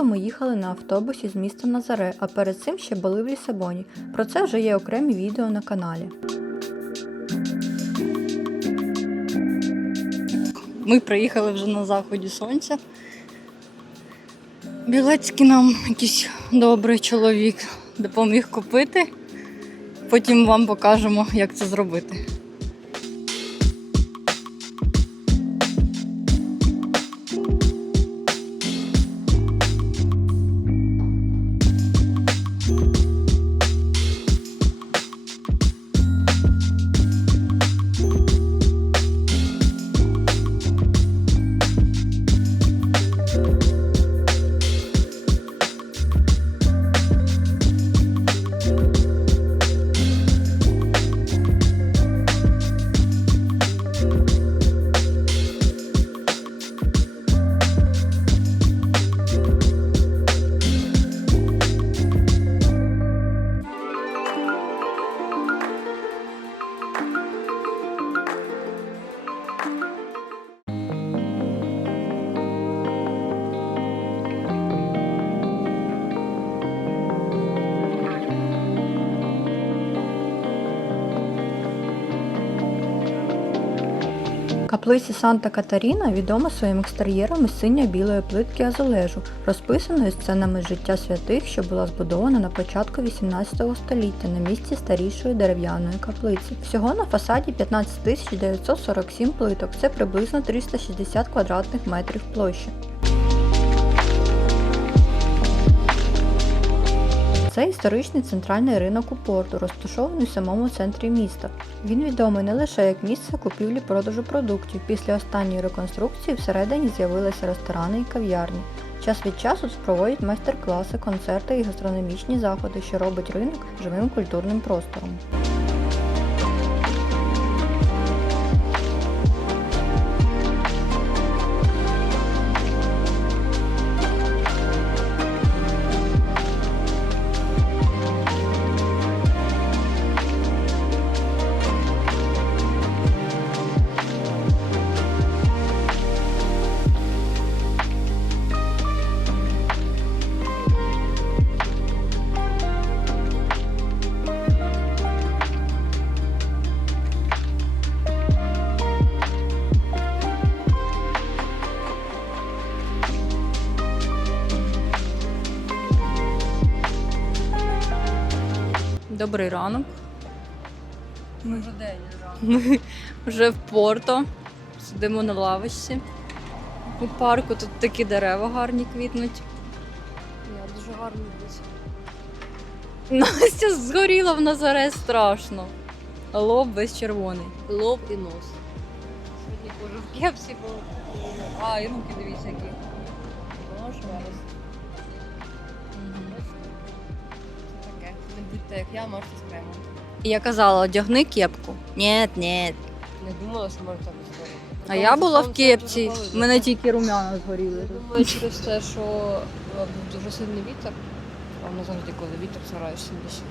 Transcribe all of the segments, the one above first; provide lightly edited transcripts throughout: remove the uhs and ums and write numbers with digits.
порту ми їхали на автобусі з міста Назаре, а перед цим ще були в Лісабоні. Про це вже є окремі відео на каналі. Ми приїхали вже на заході сонця. Білецький нам якийсь добрий чоловік допоміг купити. Потім вам покажемо, як це зробити. Каплиця Санта-Катаріна відома своїм екстер'єром із синьо-білої плитки азулежу, розписаною сценами з життя святих, що була збудована на початку 18 століття на місці старішої дерев'яної каплиці. Всього на фасаді 15 947 плиток, це приблизно 360 квадратних метрів площі. Це історичний центральний ринок у порту, розташований в самому центрі міста. Він відомий не лише як місце купівлі-продажу продуктів. Після останньої реконструкції всередині з'явилися ресторани і кав'ярні. Час від часу тут проводять майстер-класи, концерти і гастрономічні заходи, що робить ринок живим культурним простором. Добрий ранок. Ми вже в Порто. Сидимо на лавочці. У парку тут такі дерева гарні квітнуть. Дуже гарно дивиться. Настя згоріла в Назаре страшно. Лоб весь червоний. Лоб і нос. Сьогодні кожу в кепсі було. А, і руки дивіться які. Боже, зараз. Це таке. Не будьте як я, можете з кремом. І я казала, одягни кепку. Ні. Не думала, що можна так зробити. А я була в кепці, в мене тільки румяна згоріли. Думаю, через те, що був дуже сильний вітер, а воно завжди, коли вітер згорає сильніше.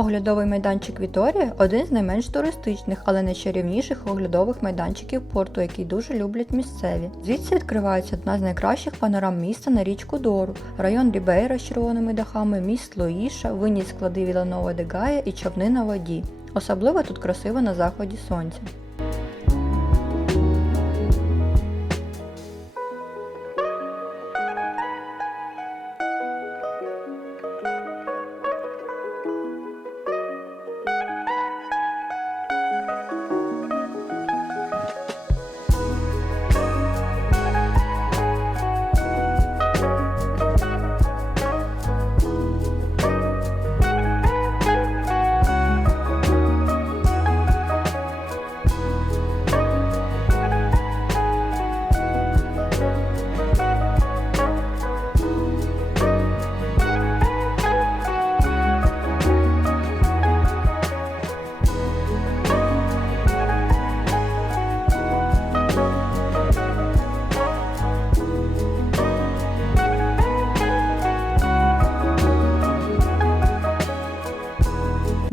Оглядовий майданчик Віторія – один з найменш туристичних, але найчарівніших оглядових майданчиків порту, який дуже люблять місцеві. Звідси відкривається одна з найкращих панорам міста на річку Дору, район Рібейра з червоними дахами, міст Луїша, винні склади Віланова де Гая і човни на воді. Особливо тут красиво на заході сонця.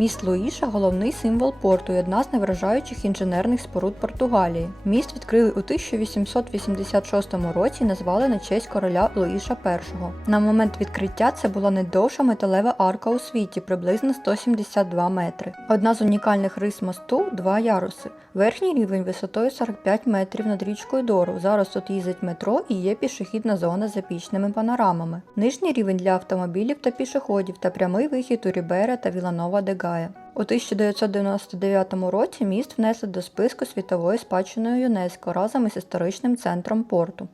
Міст Луїша – головний символ порту і одна з найвражаючих інженерних споруд Португалії. Міст відкрили у 1886 році і назвали на честь короля Луїша І. На момент відкриття це була найдовша металева арка у світі, приблизно 172 метри. Одна з унікальних рис мосту – 2 яруси. Верхній рівень висотою 45 метрів над річкою Дору. Зараз тут їздить метро і є пішохідна зона з епічними панорамами. Нижній рівень для автомобілів та пішоходів та прямий вихід у Рібера та Віланова де Гая. У 1999 році міст внесли до списку світової спадщини ЮНЕСКО разом із історичним центром порту.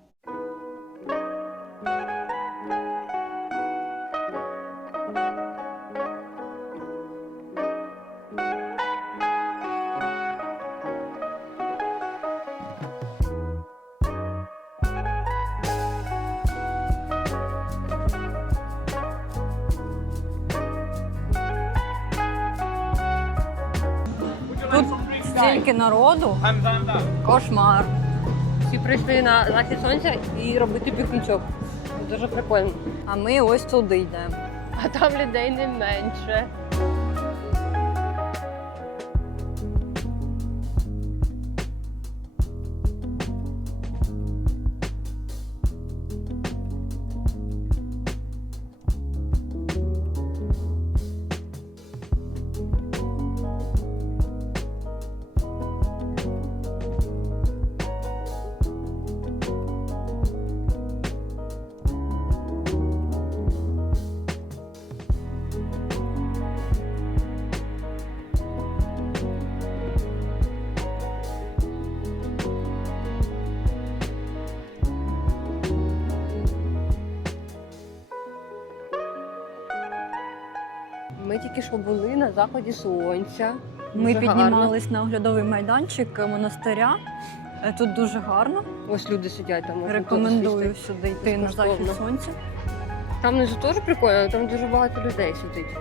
Тут стільки народу. Кошмар. Всі прийшли на захід сонця і робити пікнічок. Дуже прикольно. А ми ось туди йдемо. А там людей не менше. Ми тільки що були на заході сонця. Ми Дуже піднімались на оглядовий майданчик монастиря. Тут дуже гарно. гарно. Ось люди сидять там. можна Рекомендую теж сісти. сюди йти на захід Безкоштовно. сонця. Там внизу теж прикольно, але там дуже багато людей сидить.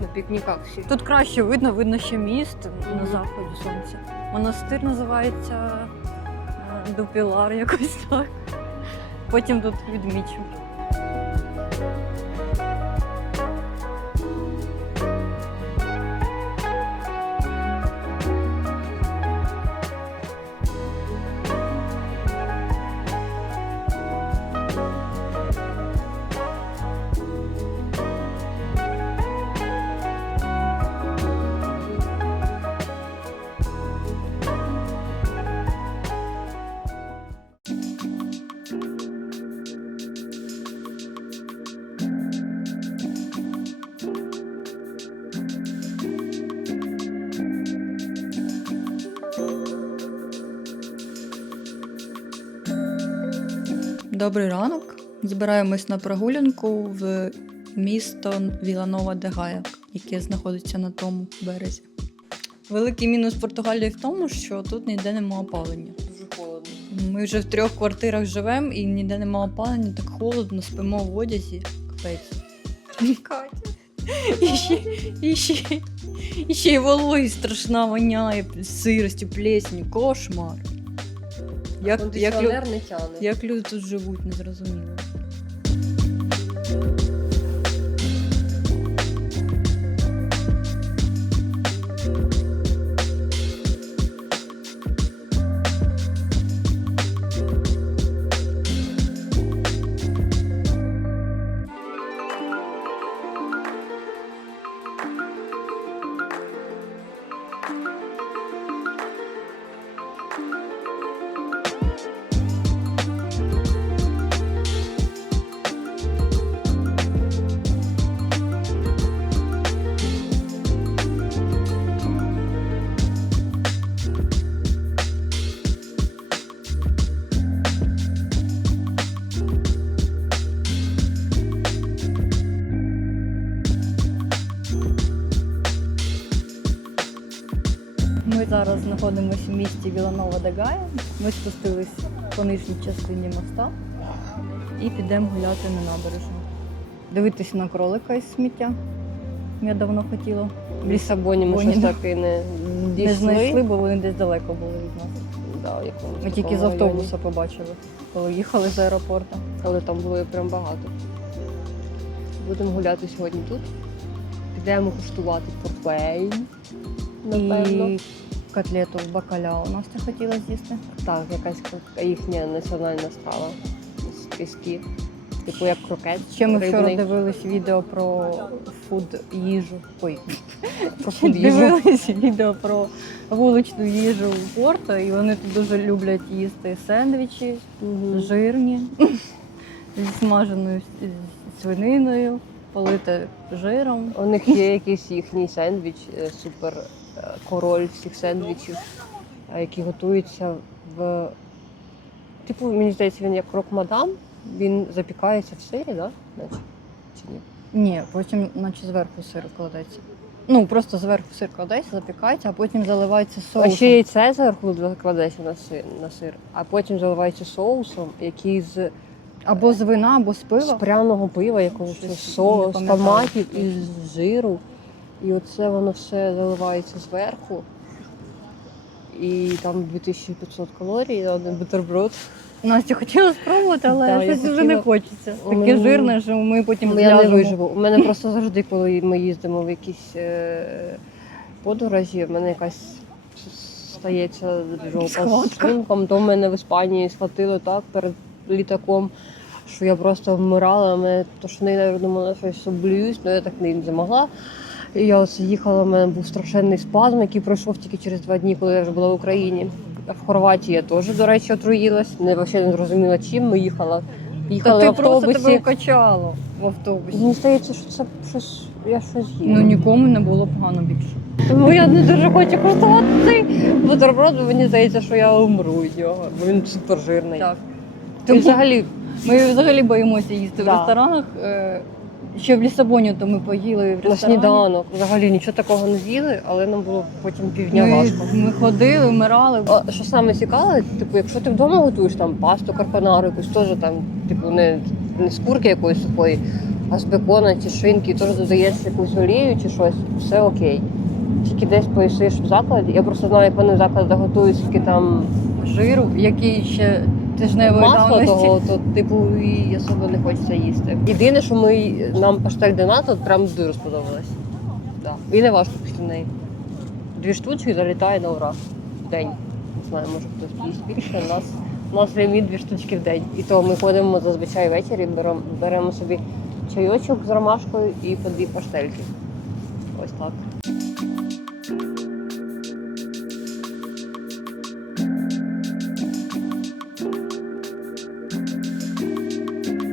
На пікніках всі. Тут краще видно ще міст на заході сонця. Монастир називається Дупілар, якось так. Потім тут відмічу. Добрий ранок. Збираємось на прогулянку в місто Віланова де Гая, яке знаходиться на тому березі. Великий мінус Португалії в тому, що тут ніде немає опалення. Дуже холодно. Ми вже в 3 квартирах живемо і ніде немає опалення, так холодно, спимо в одязі. Капець. Катя. І ще й вологість страшна воняє, сиростю, плесню, кошмар. Кондиціонер не тягне. Як люди тут живуть, не зрозуміло. Ми зараз знаходимося в місті Віланова де Гая. Ми спустились по нижній частині моста і підемо гуляти на набережну. Дивитися на кролика із сміття. Я давно хотіла. В Лісабоні ми Лісабоні, щось да. таки не Не знайшли, бо вони десь далеко були від нас. Да, в якомусь Ми тільки такому з районі. автобуса побачили, коли їхали з аеропорту. Але там було прям багато. Будемо гуляти сьогодні тут. Підемо куштувати портвейн, напевно. І котлету бакаляу Настя хотіла з'їсти. Так, якась їхня національна страва з піски. Типу як крокет. Ще ми вчора рибний. дивились відео про фуд-їжу. Ой, Про фуд-їжу. дивились відео про вуличну їжу в Порту, і вони тут дуже люблять їсти сендвічі, жирні, зі смаженою свининою, полите жиром. У них є якийсь їхній сендвіч, супер король всіх сендвічів, який готується в. Типу, мені здається, він як крок-мадам, він запікається в сирі, да? Наче? Чи ні? Ні, потім наче зверху сир кладеться. Ну, просто зверху сир кладеться, запікається, а потім заливається А соусом. ще яйце зверху кладеться на сир, а потім заливається соусом, який з Або з вина, або з пива. пряного пива, якогось Щось з не пам'ятаю. томатів і з жиру. І оце воно все заливається зверху. І там 2500 калорій на один бутерброд. Настя хотіла спробувати, але Да, я щось вже не хотіла. хочеться. У Таке мене- жирне, що ми потім Я не зляжемо. виживу. У мене просто завжди, коли ми їздимо в якісь подорожі, в мене якась стається жовта з Схватка. шлунком. То в мене в Іспанії схватило так перед літаком, що я просто вмирала, у мене тошнина, я думала, що я облююсь, але я так не змогла. І я ось їхала, у мене був страшенний спазм, який пройшов тільки через 2 дні, коли я вже була в Україні. А в Хорватії я теж, до речі, отруїлась. Взагалі не зрозуміла, чим ми їхала. Та Їхала ти в просто автобусі. тебе вкачало в автобусі. Мені здається, що це щось, я щось їла. Ну нікому не було погано більше. Тому я не дуже хочу куштувати цей бутерброд, бо мені здається, що я умру від нього, бо він супер жирний. Так. І взагалі, Ми взагалі боїмося їсти в Да. ресторанах. Ще в Лісабоні то ми поїли в на ресторані. сніданок взагалі нічого такого не з'їли, але нам було потім півдня Ми, важко. ми ходили, вмирали. А що саме цікаве, типу, якщо ти вдома готуєш там пасту карбонару, якусь теж там, типу, не з курки якоїсь сухої, а з бекона чи шинки, теж додаєш якусь олію чи щось, все окей. Тільки десь поїсиш в закладі. Я просто знаю, як вони в закладах готують, скільки там Жиру, який ще тижневої масло давності. того, то типу і особо не хочеться їсти. Єдине, що нам паштель Донато прям дуже сподобалась. Да. І не важко після неї. 2 штучки залітає на ура в день. Не знаю, може хтось їсть більше. У нас ліміт 2 штучки в день. І то ми ходимо зазвичай ввечері, беремо собі чайочок з ромашкою і по 2 паштельки. Ось так.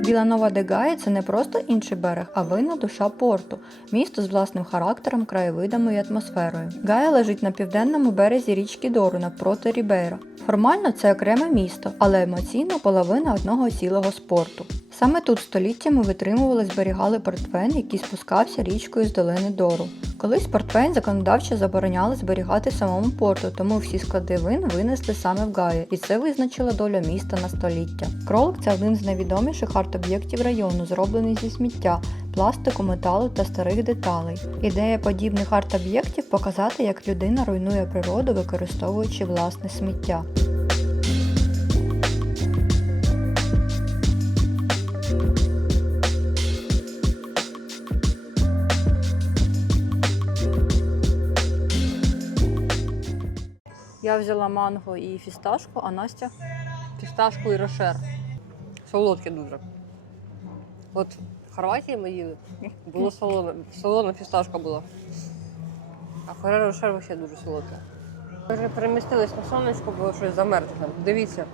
Віланова де Гая – це не просто інший берег, а винна душа порту – місто з власним характером, краєвидами і атмосферою. Гая лежить на південному березі річки Дору навпроти Рібейра. Формально це окреме місто, але емоційно половина одного цілого з порту. Саме тут століттями витримували, зберігали портвейн, який спускався річкою з долини Дору. Колись портвейн законодавчо забороняли зберігати в самому порту, тому всі склади вин винесли саме в Гаю, і це визначило долю міста на століття. Кролик – це один з найвідоміших арт-об'єктів району, зроблений зі сміття, пластику, металу та старих деталей. Ідея подібних арт-об'єктів – показати, як людина руйнує природу, використовуючи власне сміття. Я взяла манго і фісташку, а Настя Фісташку і рошер. Солодке дуже. От в Хорватії ми їли, було солона фісташка була. А Ферреро рошер взагалі дуже солодке. Ми вже перемістились на сонечко, бо щось замерзло там. Дивіться,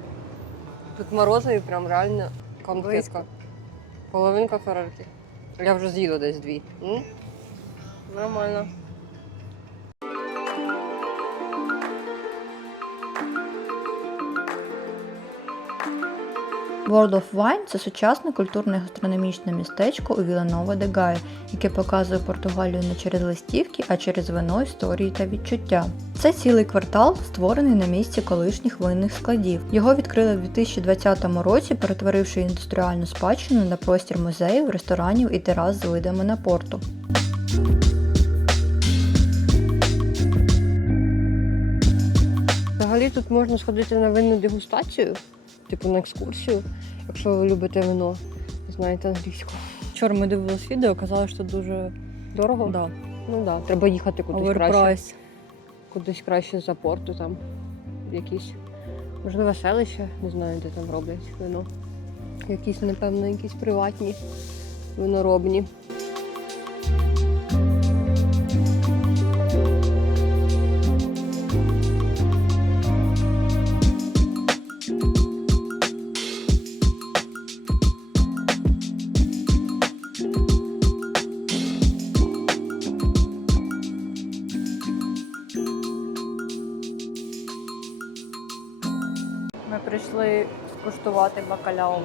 тут морозові прям реально конфетка. Половинка ферерки. Я вже з'їла десь 2. Нормально. World of Wine – це сучасне культурне гастрономічне містечко у Віланова де Гая, яке показує Португалію не через листівки, а через вино, історії та відчуття. Це цілий квартал, створений на місці колишніх винних складів. Його відкрили в 2020 році, перетворивши індустріальну спадщину на простір музеїв, ресторанів і терас з видами на порту. Взагалі тут можна сходити на винну дегустацію, типу на екскурсію, якщо ви любите вино, знаєте англійську. вчора ми дивились відео, казали, що дуже Дорого? Да. Ну так, треба їхати кудись краще. Оверпрайс. Кудись краще за порту там. Якісь, можливо, селище, не знаю, де там роблять вино. Якісь, напевно, якісь приватні виноробні. Ми прийшли скуштувати бакаляу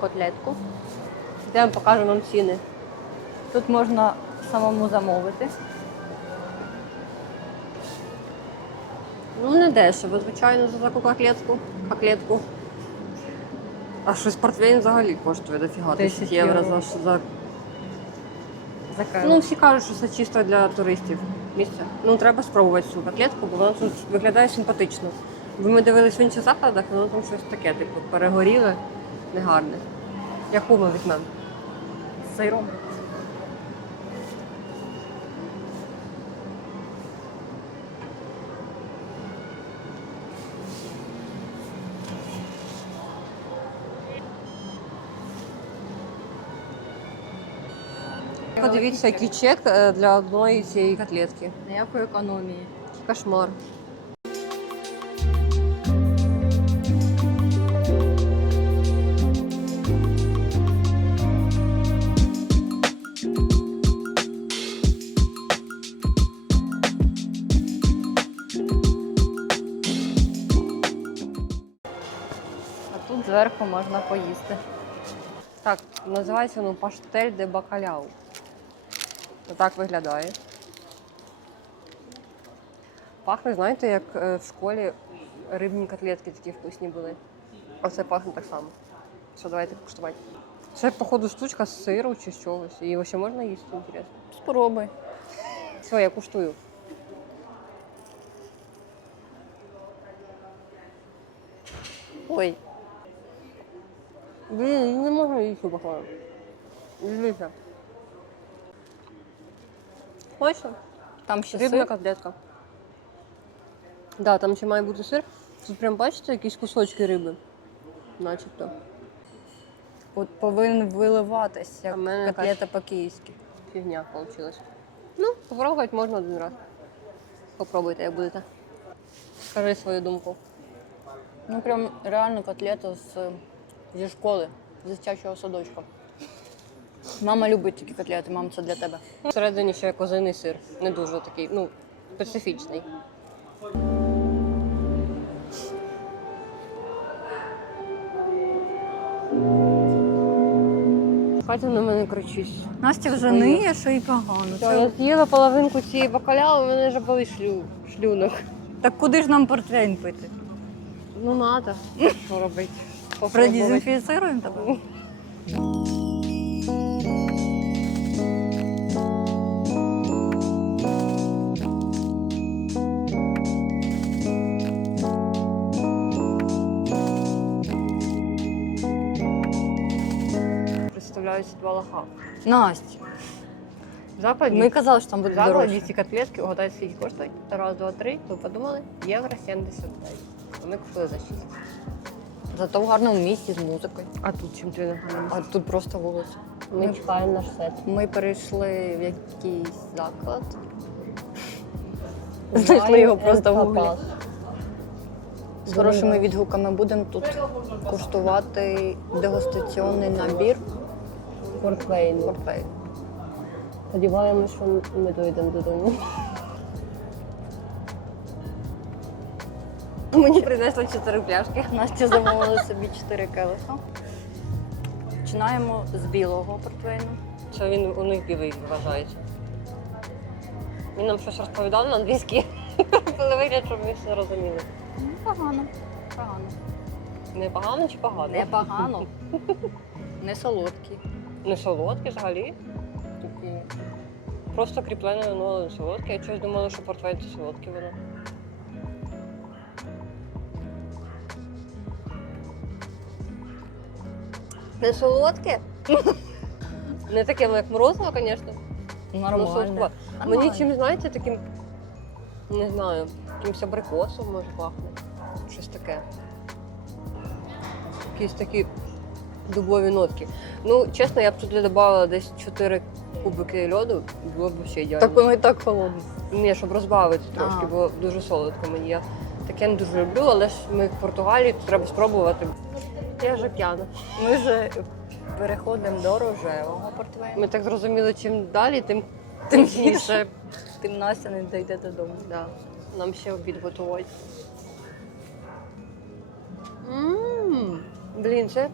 котлетку. Йдемо, покажу вам ціни. Тут можна самому замовити. Ну, не дешево, звичайно, за таку котлетку. А щось портвейн взагалі коштує дофіга. 10 євро за... Ну, всі кажуть, що це чисто для туристів місце. Ну, треба спробувати цю котлетку, бо вона тут виглядає симпатично. Бо ми дивились в інших закладах, і воно там щось таке, типу, перегоріле, негарне. Яку ми візьмемо? З сиром. Подивіться, який чек для одної цієї котлетки. Ніякої економії. Кошмар. А тут зверху можна поїсти. Так, називається воно паштель де бакаляу. Так виглядає. Пахне, знаєте, як в школі рибні котлетки такі вкусні були. Оце пахне так само. Що, давайте куштувати. Це, походу, штучка з сиру чи з чогось. Її ще можна їсти, інтересно. Спробуй. Все, я куштую. Ой. Блін, не можна їсти походу. Дивіться. Хочеш? Там ще Рибна сир. котлетка. Да, там ще має бути сир. Тут прям бачите якісь кусочки риби. Начебто. От повинен виливатись, А як в мене котлета по-київськи. Фігня вийшла. Ну, попробувати можна один раз. Попробуйте, як будете. Скажи свою думку. Ну прям реально котлета зі школи, з дитячого садочка. Мама любить такі котлети, мам, це для тебе. Всередині ще козиний сир. Не дуже такий, ну, специфічний. Катя на мене кричить. Настя вже ниє, що й погано. Я з'їла половинку цієї бакаляу, у мене вже болить шлюнок. Так куди ж нам портвейн пити? Ну, надо. Що робити? Продезінфіцируємо тебе? Представляються два лоха. Настя, В закладі, ми казали, що там буде в закладі дорожче. ці котлетки, угадайте, скільки коштують? Раз, два, три. Ви подумали? Євро 75. А ми купили за 6. Зато в гарному місці з музикою. А тут чим ти не А тут просто вулиця. Ми чекаємо наш сет. Ми перейшли в якийсь заклад. Знайшли його просто в гуглі. З хорошими відгуками будемо тут куштувати дегустаційний набір Портвейн. портвейн. Сподіваємось, що ми дійдемо додому. Мені принесли 4 пляшки. Настя замовила собі 4 келиха. Починаємо з білого портвейну. Що він у них білий вважається. Він нам щось розповідав на англійській. Коли вигляд, щоб ми все розуміли. Погано. Погано. Не погано чи погано? Непогано. Не солодкі. Не солодкі взагалі. Такі. Просто кріплене вино, але не солодке. Я щось думала, що портвейн це солодке вино. Не солодке? Не таке, як морозиво, звісно. Нормально. солодкувато. Нормально. Мені чим, знаєте, таким, не знаю, якимось абрикосом може пахне. Щось таке. Якісь такі дубові нотки. Ну, чесно, я б туди додавала десь 4 кубики льоду, було б ще ідеально. Так воно і так холодне. Ні, щоб розбавити трошки, А. бо дуже солодко мені. Я таке не дуже люблю, але ж ми в Португалії, треба спробувати. Я вже п'яна. Ми вже переходимо до рожевого портвейну. Ми так зрозуміли, чим далі, тим гірше. Тим Настя не дійде додому. Да. Нам ще обід готувати. Блін, це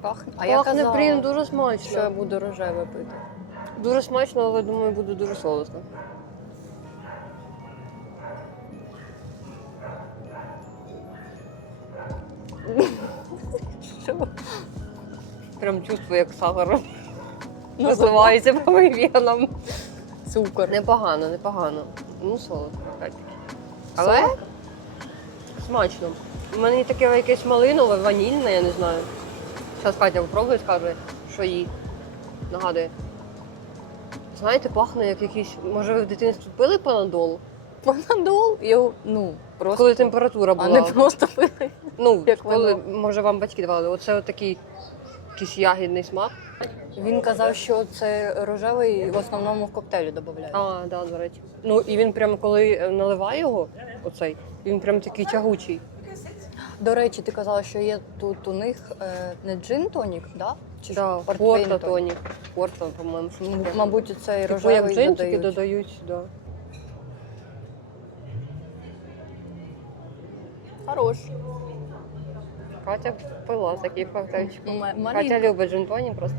Пахне. А пахне прям дуже що я смачно. буду рожеве пити. Дуже смачно, але думаю, буде дуже солодко. Прям чувствую, як сахар розливається по моїм венам. Цукор. Непогано, непогано. Ну, солодко, опять-таки. Але Солодко? смачно. У мене є таке якесь малинове, ванільне, я не знаю. Зараз Катя попробує, скаже, що їй нагадує. Знаєте, пахне як якийсь. Може, ви в дитинстві пили панадол? Панадол? Його, просто. Коли температура була. А не просто пили. Ну, як коли, вино. може, вам батьки давали. Оце такий якийсь ягідний смак. Він казав, що це рожевий в основному в коктейлі додають. А, да, до речі. Ну, і він прям, коли наливає його, оцей, він прям такий тягучий. До речі, ти казала, що є тут у них не джин-тонік, да? Чи Да, ж портвейн порта тонік. Порта, по-моєму, щось таке. Мабуть, цей Типу, рожевий як джинчики додають. додають, да. Хорош. Катя пила такий коктейльчик. Катя Маленький. любить джин-тоні просто.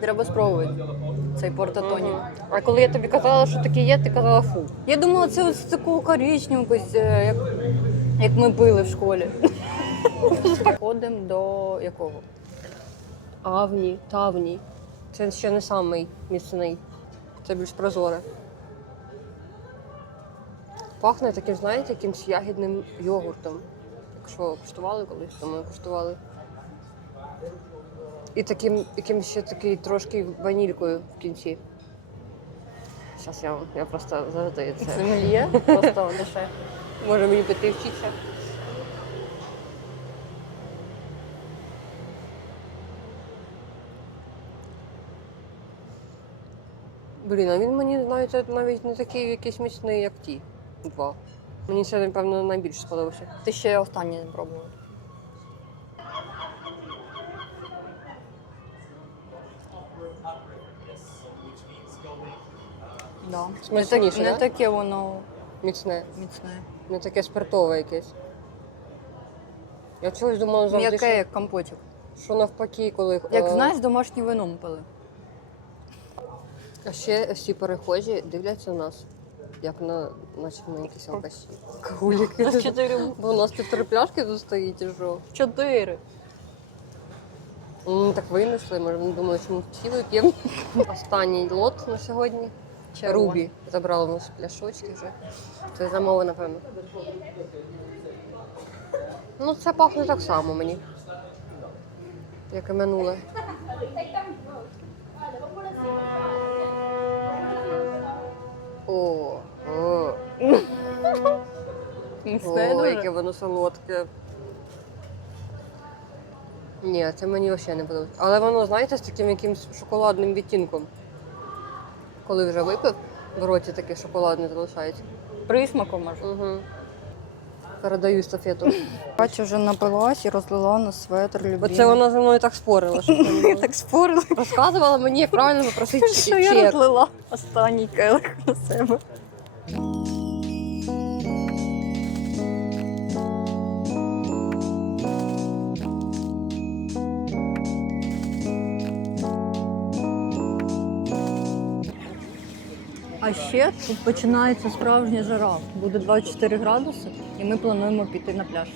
Треба спробувати цей портатонік. А коли я тобі казала, що таке є, ти казала фу. Я думала, це ось таку коричневу, як ми пили в школі. Ходимо до якого? Авні, тавні. Це ще не самий міцний. Це більш прозоре. Пахне таким, знаєте, якимсь ягідним йогуртом. Якщо куштували колись, то ми куштували. І таким, яким ще такий трошки ванількою в кінці. Зараз я просто завжди це. Сомельє? Просто лише. Може мені піти вчитися. Блін, а він мені, знаєте, навіть не такий якийсь міцний, як ті два. Мені це, напевно, найбільше сподобався. Ти ще останнє не пробував. Да. Смачніше, Не да? таке воно Міцне, міцне. не таке спиртове якесь. Я чогось думала завжди, М'яке, як компотик. що навпаки, коли... Як знаєш, домашнім вином пили. А ще всі перехожі дивляться нас, як на наче ми якісь алкаші. Кагуліки. Нас 4. Бо у нас 4 пляшки тут стоїть і що? 4. Так винесли, може вони думали, що ми всі вип'ємо. Останній лот на сьогодні. Червоний. Рубі забрала у нас пляшочки вже. Це замова, напевно. Ну, це пахне так само мені, як і минуле. О, Міцне о, дуже. яке воно солодке. Ні, це мені взагалі не подобається. Але воно, знаєте, з таким якимсь шоколадним відтінком. Коли вже випив, в роті таке шоколадне залишається. Присмаком може. Угу. Передаю естафету. Катя вже напилась і розлила на светр любимий. Бо це вона зі мною так спорила, що ви не так спорили, розказувала мені, як правильно попросити що я чек. розлила останній келих на себе. А ще тут починається справжня жара. Буде 24 градуси, і ми плануємо піти на пляж.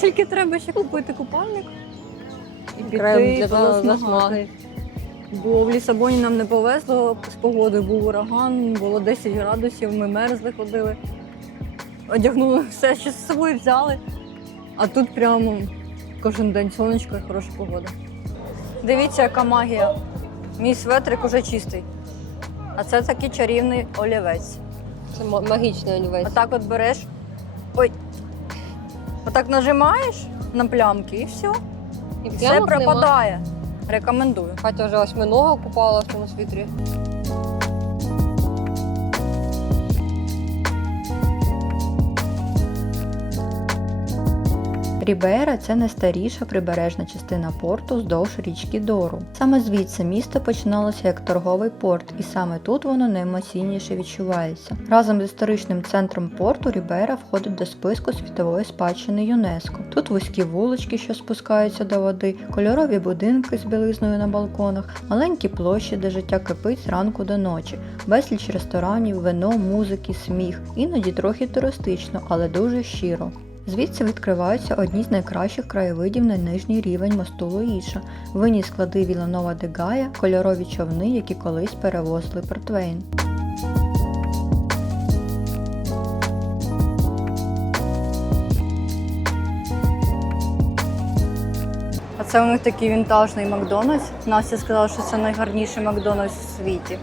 Тільки треба ще купити купальник і Крем піти для засмагати. засмаги. Бо в Лісабоні нам не повезло з погодою, був ураган, було 10 градусів, ми мерзли, ходили. Одягнули все, що з собою взяли. А тут прямо кожен день сонечко і хороша погода. Дивіться, яка магія. Мій светрик уже чистий. А це такий чарівний олівець. Це магічний олівець. Отак от береш. Ой. Отак нажимаєш на плямки і все. І Все плямок нема. пропадає. Рекомендую. Катя вже осьминога купала в цьому світрі. Рібейра – це найстаріша прибережна частина порту вздовж річки Дору. Саме звідси місто починалося як торговий порт, і саме тут воно найемоційніше відчувається. Разом з історичним центром порту Рібейра входить до списку світової спадщини ЮНЕСКО. Тут вузькі вулички, що спускаються до води, кольорові будинки з білизною на балконах, маленькі площі, де життя кипить з ранку до ночі, безліч ресторанів, вино, музики, сміх, іноді трохи туристично, але дуже щиро. Звідси відкриваються одні з найкращих краєвидів на нижній рівень мосту Луїша, винні склади Віланова де Гая, кольорові човни, які колись перевозили портвейн. А це у них такий вінтажний Макдональдс. Настя сказала, що це найгарніший Макдональдс у світі.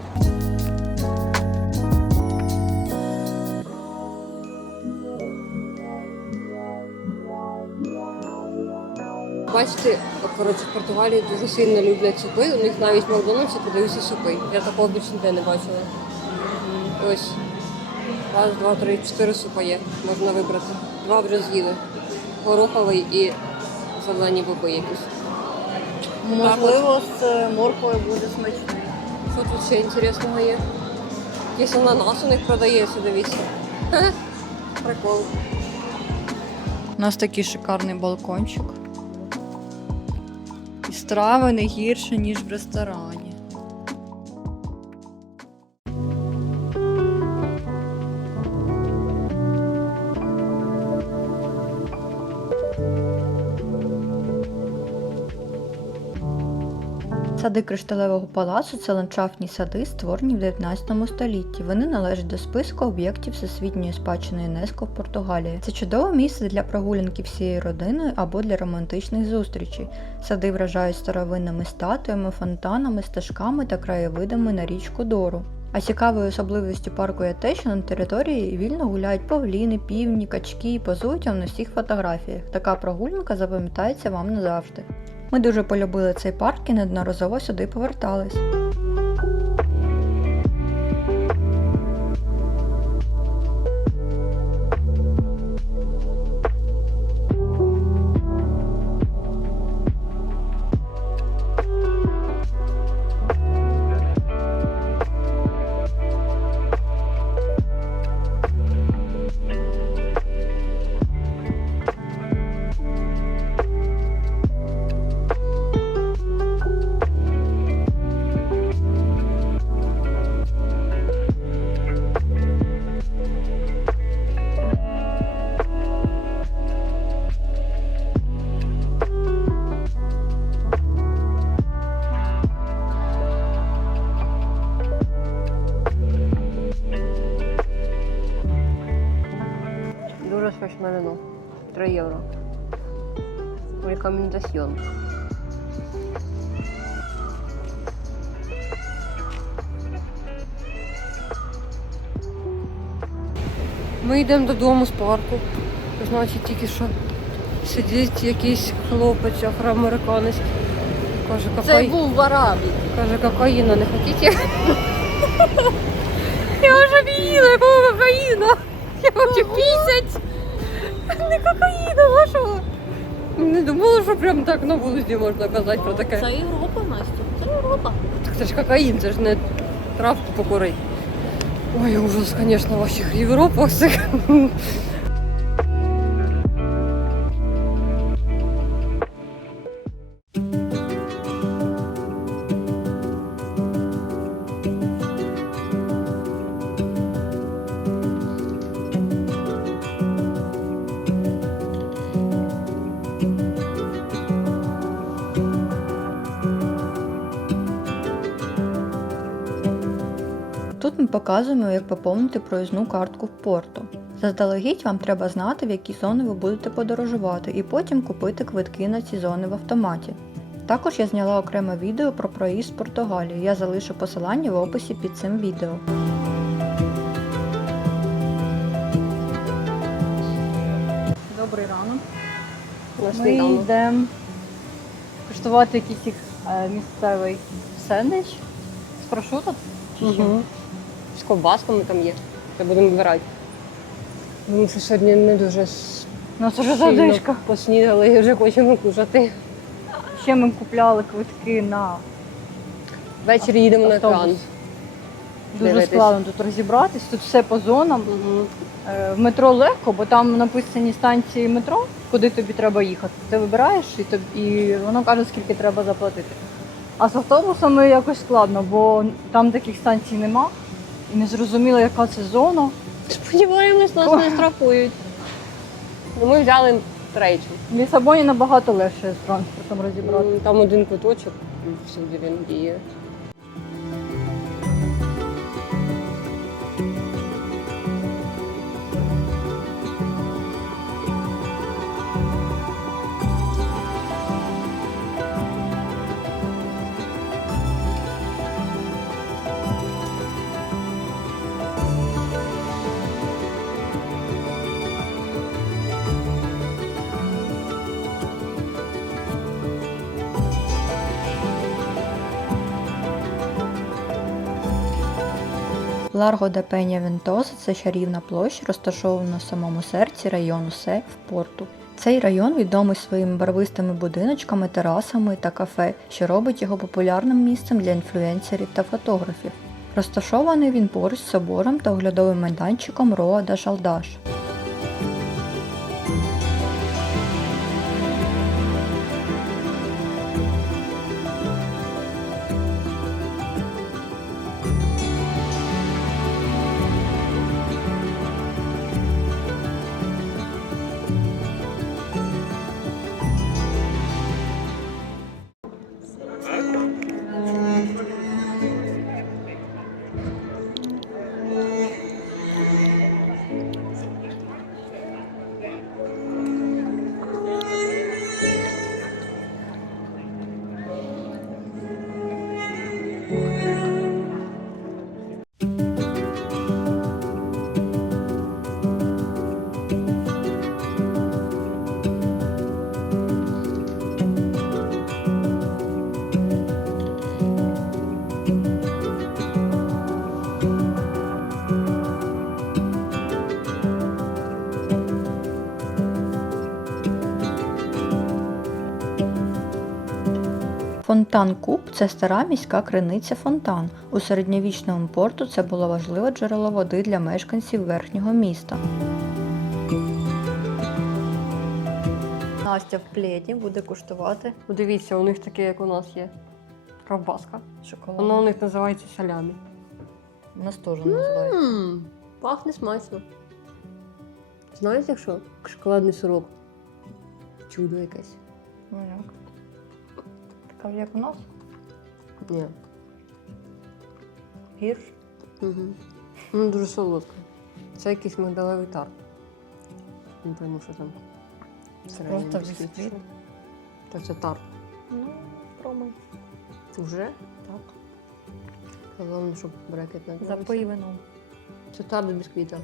Бачите, коротше, в Португалії дуже сильно люблять супи. У них навіть в Макдональдсі подаються супи. Я такого більше ніде не бачила. Ось. Раз, два, три, 4 супа є. Можна вибрати. 2 вже з'їли. Гороховий і зелені боби якісь. Можливо, з морквою буде смачний. Що тут ще інтересного є? Якийсь ананас у них продається, дивіться. Прикол. У нас такий шикарний балкончик. І страви не гірше, ніж в ресторані. Сади Кришталевого палацу – це ландшафтні сади, створені в 19 столітті. Вони належать до списку об'єктів Всесвітньої спадщини ЮНЕСКО в Португалії. Це чудове місце для прогулянки всією родиною або для романтичних зустрічей. Сади вражають старовинними статуями, фонтанами, стежками та краєвидами на річку Дору. А цікавою особливістю парку є те, що на території вільно гуляють павліни, півні, качки і позують вам на всіх фотографіях. Така прогулянка запам'ятається вам назавжди. Ми дуже полюбили цей парк і неодноразово сюди повертались. Дуже смачне вино. 3 євро. Рекомендаціон. Ми йдемо додому з парку. Значить, тільки що сидить якийсь хлопець афроамериканець. Каже, Це був в Арабії. Каже, кокаїна не хотите? Я вже не їла, якого кокаїна? Я хочу пісять. Не кокаїна, а що? Не думала, що прям так на вулиці можна казати про таке. Це Європа, Настя. Це Європа. Так це ж кокаїн, це ж не травку покурити. Ой, ужас, звісно, в ваших Європах. Тут ми показуємо, як поповнити проїзну картку в порту. Заздалегідь вам треба знати, в які зони ви будете подорожувати, і потім купити квитки на ці зони в автоматі. Також я зняла окреме відео про проїзд в Португалію. Я залишу посилання в описі під цим відео. Добрий ранок. На Ми сніданок. йдемо куштувати якийсь їх місцевий сендвіч з прошутто чи що? Угу. З ковбасками там є. Це будемо вибирати. Тому що сьогодні не дуже Ну це ж сильно задишка. поснідали і вже хочемо кушати. Ще ми купляли квитки на Ввечері їдемо на автобус. екран. Дуже Дивитись. складно тут розібратись. Тут все по зонам. Угу. В метро легко, бо там написані станції метро, куди тобі треба їхати. Ти вибираєш і воно каже, скільки треба заплатити. А з автобусами якось складно, бо там таких станцій нема. І не зрозуміло, яка це зона. Сподіваємось, нас не штрафують. Ну, ми взяли третю. В Лісабоні набагато легше з транспортом розібратися. Там один куточок, і всюди він діє. Ларго де Пеня Вентоса – це чарівна площа, розташована в самому серці району Се в Порту. Цей район відомий своїми барвистими будиночками, терасами та кафе, що робить його популярним місцем для інфлюенсерів та фотографів. Розташований він поруч з собором та оглядовим майданчиком Роа да Жалдаш. Фонтан Куб – це стара міська криниця Фонтан. У середньовічному порту це було важливе джерело води для мешканців верхнього міста. Настя в пледі буде куштувати Дивіться, у них таке, як у нас є. Ковбаска. шоколад. Воно у них називається салямі. У нас теж називається. Пахне смачно. Знаєте, що? Шоколадний сироп. Чудо якесь. Ну як? Така ж як у нас? Ні. Гірш? Угу. Ну, дуже солодко. Це якийсь мигдалевий тарт. Не пойму, що там. Всередині просто бісквіт, бісквіт. що? Та це тарт. Ну, пробуй. Уже? Так. Головне, щоб брекет не Запий дивився. вином. Це тарт з бісквіта.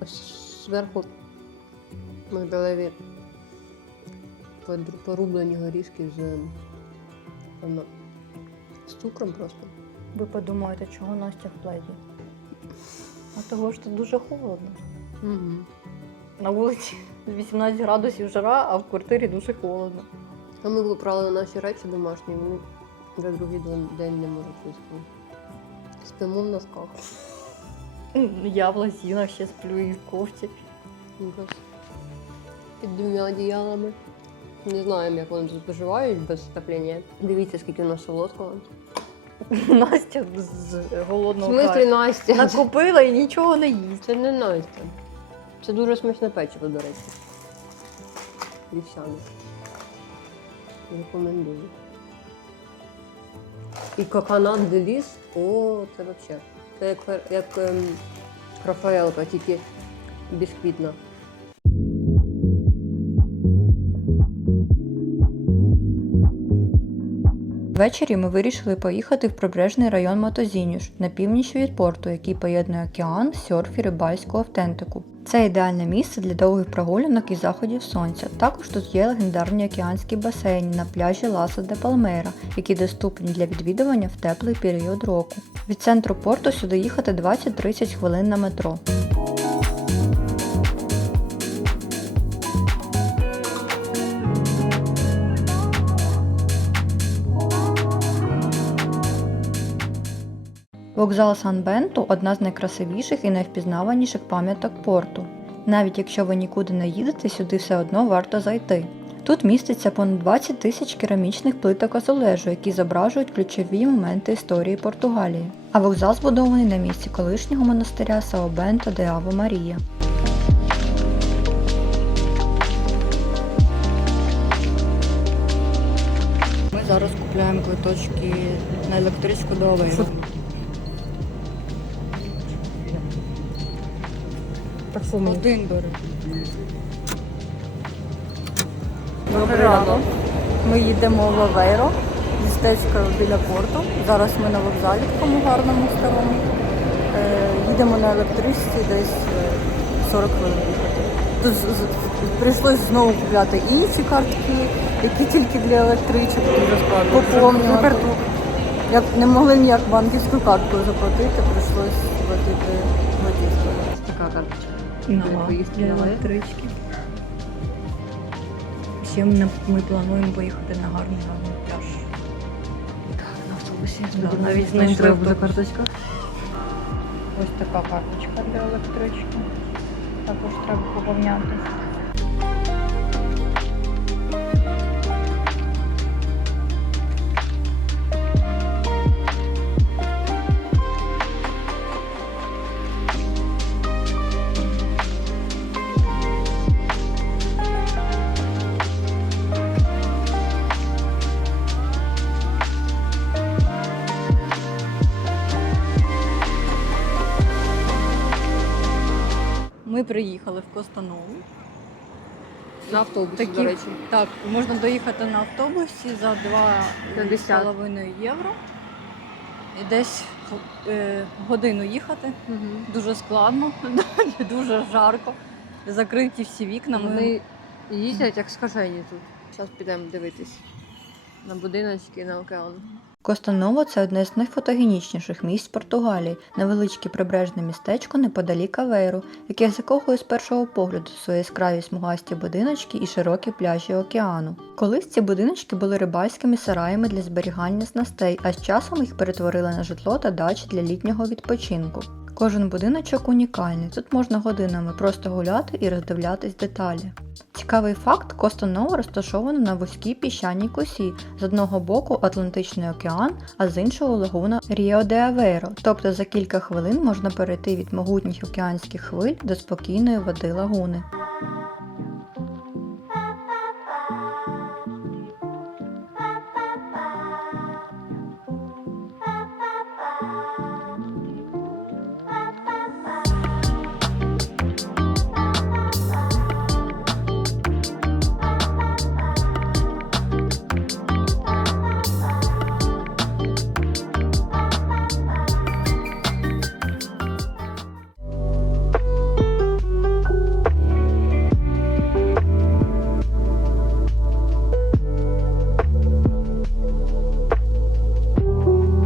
Ось зверху мигдалеві порублені горішки з цукром просто. Ви подумаєте, чого Настя в пледі? А того ж тут дуже холодно. Угу. На вулиці 18 градусів жара, а в квартирі дуже холодно. А ми виправили наші речі домашні, вони вже другий день не можуть виспати. Спимо в носках. Я в лазінах ще сплю і в кофті. Якось під двома одіялами. Не знаємо, як вони тут поживають без отоплення. Дивіться, скільки у нас солодкого. Настя з В голодного смислі краю Настя? накупила і нічого не їсть. Це не Настя. Це дуже смачне печиво, до речі. Вівсяне. Рекомендую. І коконат де ліс. О, це взагалі. Це як Рафаелка, тільки бісквітна. Ввечері ми вирішили поїхати в прибережний район Мотозінюш на північ від порту, який поєднує океан, серф і рибальську автентику. Це ідеальне місце для довгих прогулянок і заходів сонця. Також тут є легендарні океанські басейни на пляжі Ласа де Палмейра, які доступні для відвідування в теплий період року. Від центру порту сюди їхати 20-30 хвилин на метро. Вокзал Сан-Бенто – одна з найкрасивіших і найвпізнаваніших пам'яток порту. Навіть якщо ви нікуди не їдете, сюди все одно варто зайти. Тут міститься понад 20 тисяч керамічних плиток азулежу, які зображують ключові моменти історії Португалії. А вокзал збудований на місці колишнього монастиря Сао-Бенто де Аве-Марія. Ми зараз купуємо квиточки на електричку до Авейру. Так що ми? Один бери. Добрий ранок. Ми їдемо в Авейро, містечко біля порту. Зараз ми на вокзалі, такому гарному старому. Їдемо на електричці десь 40 хвилин їхати. Тут прийшлось знову купляти інші картки, які тільки для електричок. Поповнювати. Як не могли ніяк банківською карткою заплатити, прийшлось платити готівкою. Така карточка. Для електрички. Ще ми плануємо поїхати на гарний пляж. На автобусі. Да, навіть знайшли буде карточка. Ось така карточка для електрички. Також треба поповняти. Ми приїхали в Костанову. На автобусі, Такі- до речі. Так, можна доїхати на автобусі за 50. 2,5 євро. І десь годину їхати. Угу. Дуже складно, дуже жарко. Закриті всі вікна. Вони їздять як скажені тут. Зараз підемо дивитись на будиночки, на океан. Костаново – це одне з найфотогенічніших місць Португалії, невеличке прибережне містечко неподалік Авейру, яке закохує з першого погляду свої яскраві смугасті будиночки і широкі пляжі океану. Колись ці будиночки були рибальськими сараями для зберігання снастей, а з часом їх перетворили на житло та дачі для літнього відпочинку. Кожен будиночок унікальний, тут можна годинами просто гуляти і роздивлятись деталі. Цікавий факт, Костаново розташовано на вузькій піщаній косі, з одного боку Атлантичний океан, а з іншого лагуна Ріо-де-Авейро, тобто за кілька хвилин можна перейти від могутніх океанських хвиль до спокійної води лагуни.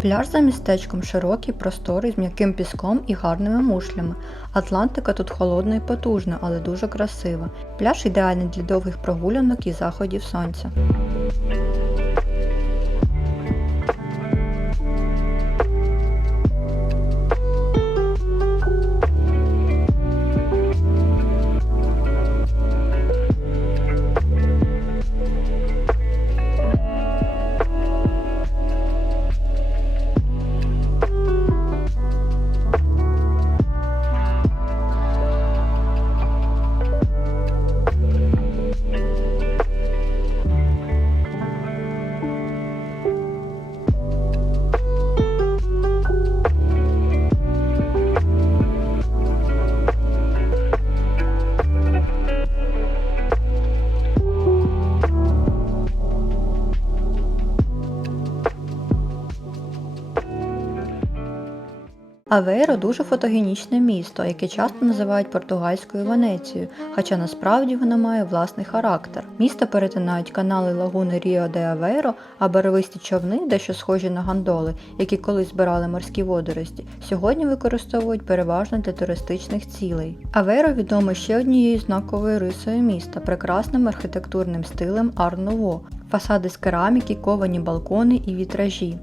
Пляж за містечком широкий, просторий, з м'яким піском і гарними мушлями. Атлантика тут холодна і потужна, але дуже красива. Пляж ідеальний для довгих прогулянок і заходів сонця. Авейро дуже фотогенічне місто, яке часто називають португальською Венецією, хоча насправді воно має власний характер. Місто перетинають канали лагуни Ріо де Авейро, а барвисті човни, дещо схожі на гондоли, які колись збирали морські водорості, сьогодні використовують переважно для туристичних цілей. Авейро відомо ще однією знаковою рисою міста – прекрасним архітектурним стилем Ар-Нуво, фасади з кераміки, ковані балкони і вітражі.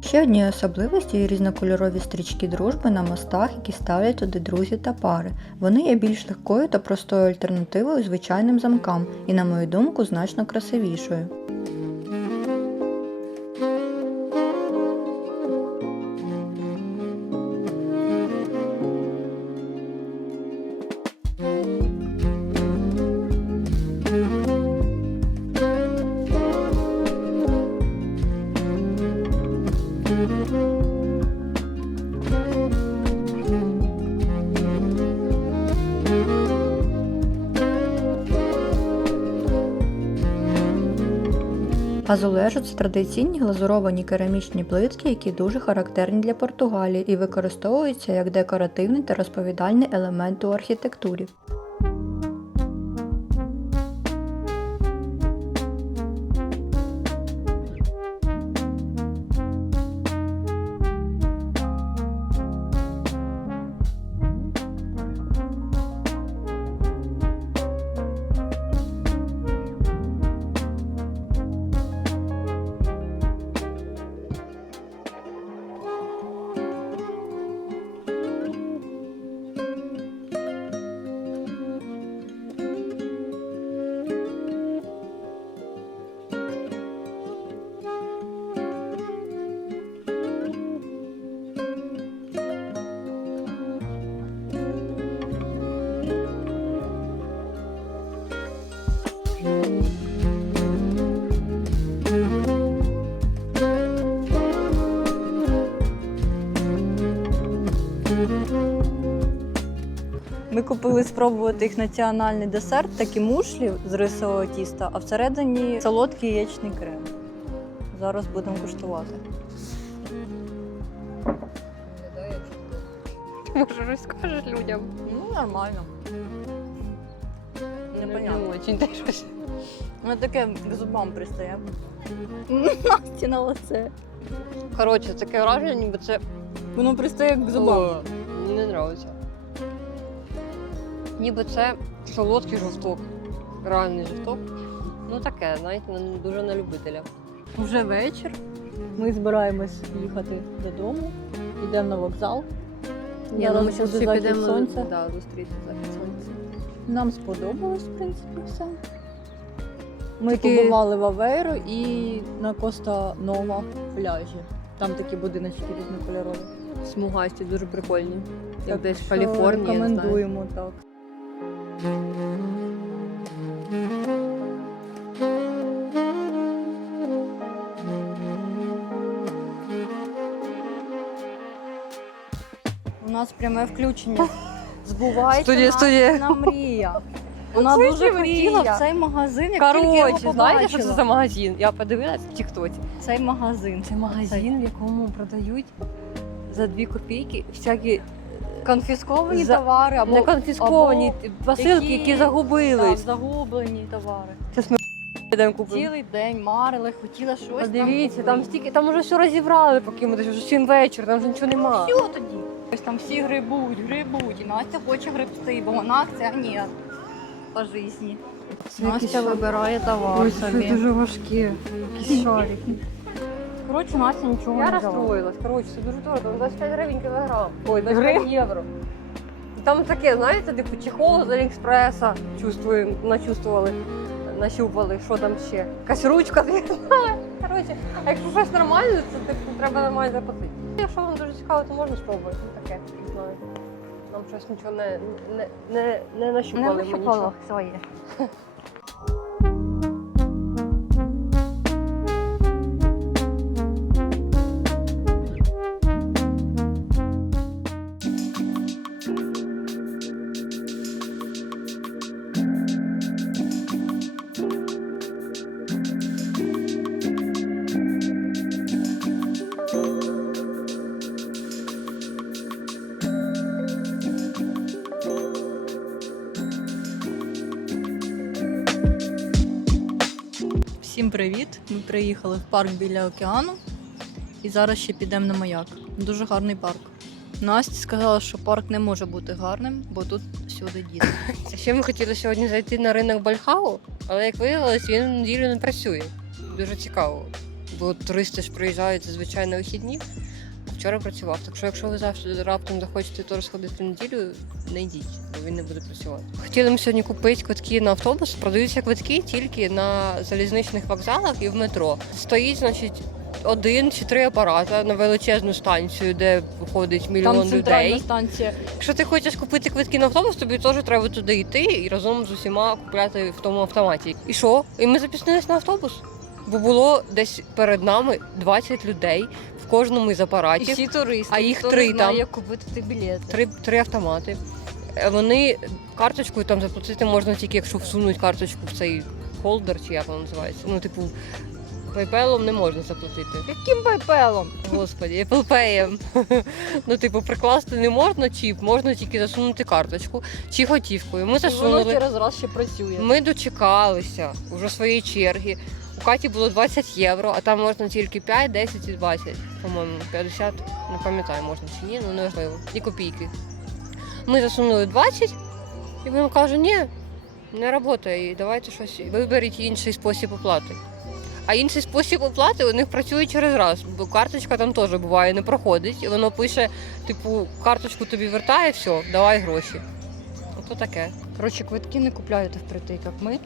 Ще однією особливістю є різнокольорові стрічки дружби на мостах, які ставлять туди друзі та пари. Вони є більш легкою та простою альтернативою звичайним замкам і, на мою думку, значно красивішою. Азулежу – це традиційні глазуровані керамічні плитки, які дуже характерні для Португалії і використовуються як декоративний та розповідальний елемент у архітектурі. Ми купили спробувати їх національний десерт, такі мушлі з рисового тіста, а всередині солодкий яєчний крем. Зараз будемо куштувати. Може, розкажеш людям? Ну, нормально. Непонятно. Не очень щось. Воно таке к зубам пристає. Насті на лице. Коротше, таке враження, ніби це... Воно пристає к зубам. О, мені не подобається. Ніби це солодкий жовток. Реальний жовток. Ну таке, навіть дуже на любителя. Вже вечір. Ми збираємось їхати додому. Йдемо на вокзал. Зараз буде захід сонця. Да, зустріти захід сонця. Нам сподобалось, в принципі, все. Ми Такі- побували в Авейро і на Коста Нова пляжі. Там такі будиночки різнокольорові. Смугасті, дуже прикольні. Як Так десь в що Каліфорнії, я знаю. рекомендуємо, так. У нас пряме включення. Збувається Студія. Настіна мрія. Вона Оце дуже я хотіла мрія. в цей магазин, як тільки його Коротше, знаєте, що це побачила. за магазин? Я подивилась в Тіктоці. Цей магазин. Це магазин, в якому продають за 2 копійки всякі Конфісковані За- товари або не конфісковані посилки, які так, загубились. загублені товари. Зараз ми йдемо купимо. Цілий день марили, хотіла щось Подивіться, там купити. стільки, там уже все розібрали, поки ми десь вже 7 вечора, там вже нічого нема. Що тоді? Ось там всі грибуть, і Настя хоче грибсти, бо вона акція ні. По житті. Настя вибирає товар собі. важке. Якісь шарики. Коротше, Настя нічого Я не взяла. розстроїлась. Коротше, це дуже дорого, 25 гривень кілограм. Ой, 25 євро. Там таке, знаєте, типу чехол з Аліекспреса начувствували, нащупали, що там ще. Якась ручка. Коротше, а якщо щось нормальне, то типу, треба нормально заплатити. Якщо вам дуже цікаво, то можна спробувати. Ну таке, не знаю. Нам щось нічого не нащупали. ми нічого. своє. Всім привіт! Ми приїхали в парк біля океану і зараз ще підемо на маяк. Дуже гарний парк. Настя сказала, що парк не може бути гарним, бо тут всюди діти. Ще ми хотіли сьогодні зайти на ринок Бальхау, але як виявилось, він в неділю не працює. Дуже цікаво. Бо туристи ж приїжджають зазвичай на вихідні. Вчора працював. Так що якщо ви завжди раптом захочете то розходити в неділю, не йдіть, бо він не буде працювати. Хотіли ми сьогодні купити квитки на автобус. Продаються квитки тільки на залізничних вокзалах і в метро. Стоїть, значить, 1 чи 3 апарати на величезну станцію, де виходить мільйон людей. Станція. Якщо ти хочеш купити квитки на автобус, тобі теж треба туди йти і разом з усіма купляти в тому автоматі. І що? І ми запізнились на автобус. Бо було десь перед нами 20 людей в кожному із І апаратів, всі туристи. а їх ніхто 3 не знає, там. як купити ті білети. Три автомати. Вони карточкою там заплатити можна тільки, якщо всунуть карточку в цей холдер, чи як воно називається. Ну, типу, PayPal не можна заплатити. Яким пайпелом? Господі, Apple Pay. Ну, типу, прикласти не можна чіп, можна тільки засунути карточку чи готівкою. Ми Воно засунули. через раз ще працює. Ми дочекалися вже своєї черги. У Каті було 20 євро, а там можна тільки 5, 10 і 20, по-моєму, 50, не пам'ятаю, можна чи ні, ну неважливо. І копійки. Ми засунули 20, і він каже, ні, не працює, давайте щось, виберіть інший спосіб оплати. А інший спосіб оплати у них працює через раз, бо карточка там теж буває, не проходить, і воно пише, типу, карточку тобі вертає, все, давай гроші. Ото таке. Коротше, квитки не купляєте впритик, як ми.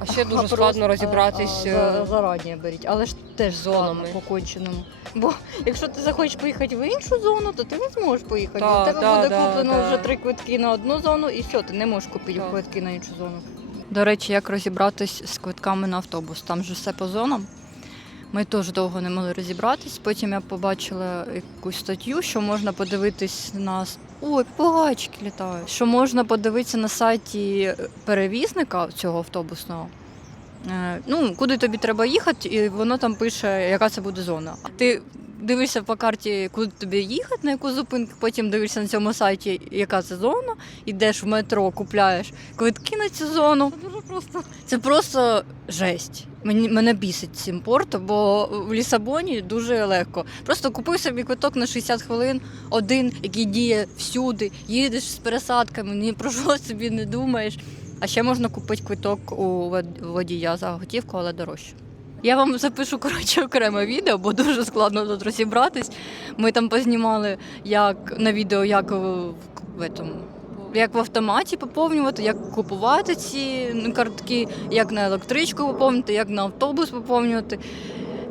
А ще дуже складно розібратись. Зарані беріть, але ж теж зонами. зонами по-конченому. Бо якщо ти захочеш поїхати в іншу зону, то ти не зможеш поїхати. Да, У тебе да, буде да, куплено да. вже 3 квитки на одну зону, і все, ти не можеш купити Так. квитки на іншу зону. До речі, як розібратись з квитками на автобус? Там же все по зонам. Ми теж довго не могли розібратись. Потім я побачила якусь статтю, що можна подивитись на ой, погачки літають. Що можна подивитися на сайті перевізника цього автобусного. Ну, куди тобі треба їхати, і воно там пише, яка це буде зона. Ти дивишся по карті, куди тобі їхати, на яку зупинку, потім дивишся на цьому сайті, яка це зона, йдеш в метро, купляєш квитки на цю зону. Це дуже просто. Це просто жесть. Мене бісить цим портом, бо в Лісабоні дуже легко. Просто купив собі квиток на 60 хвилин, один, який діє всюди, їдеш з пересадками, ні про що собі не думаєш. А ще можна купити квиток у водія за готівку, але дорожче. Я вам запишу, коротше, окреме відео, бо дуже складно тут розібратись. Ми там познімали як на відео, як як в автоматі поповнювати, як купувати ці картки, як на електричку поповнювати, як на автобус поповнювати.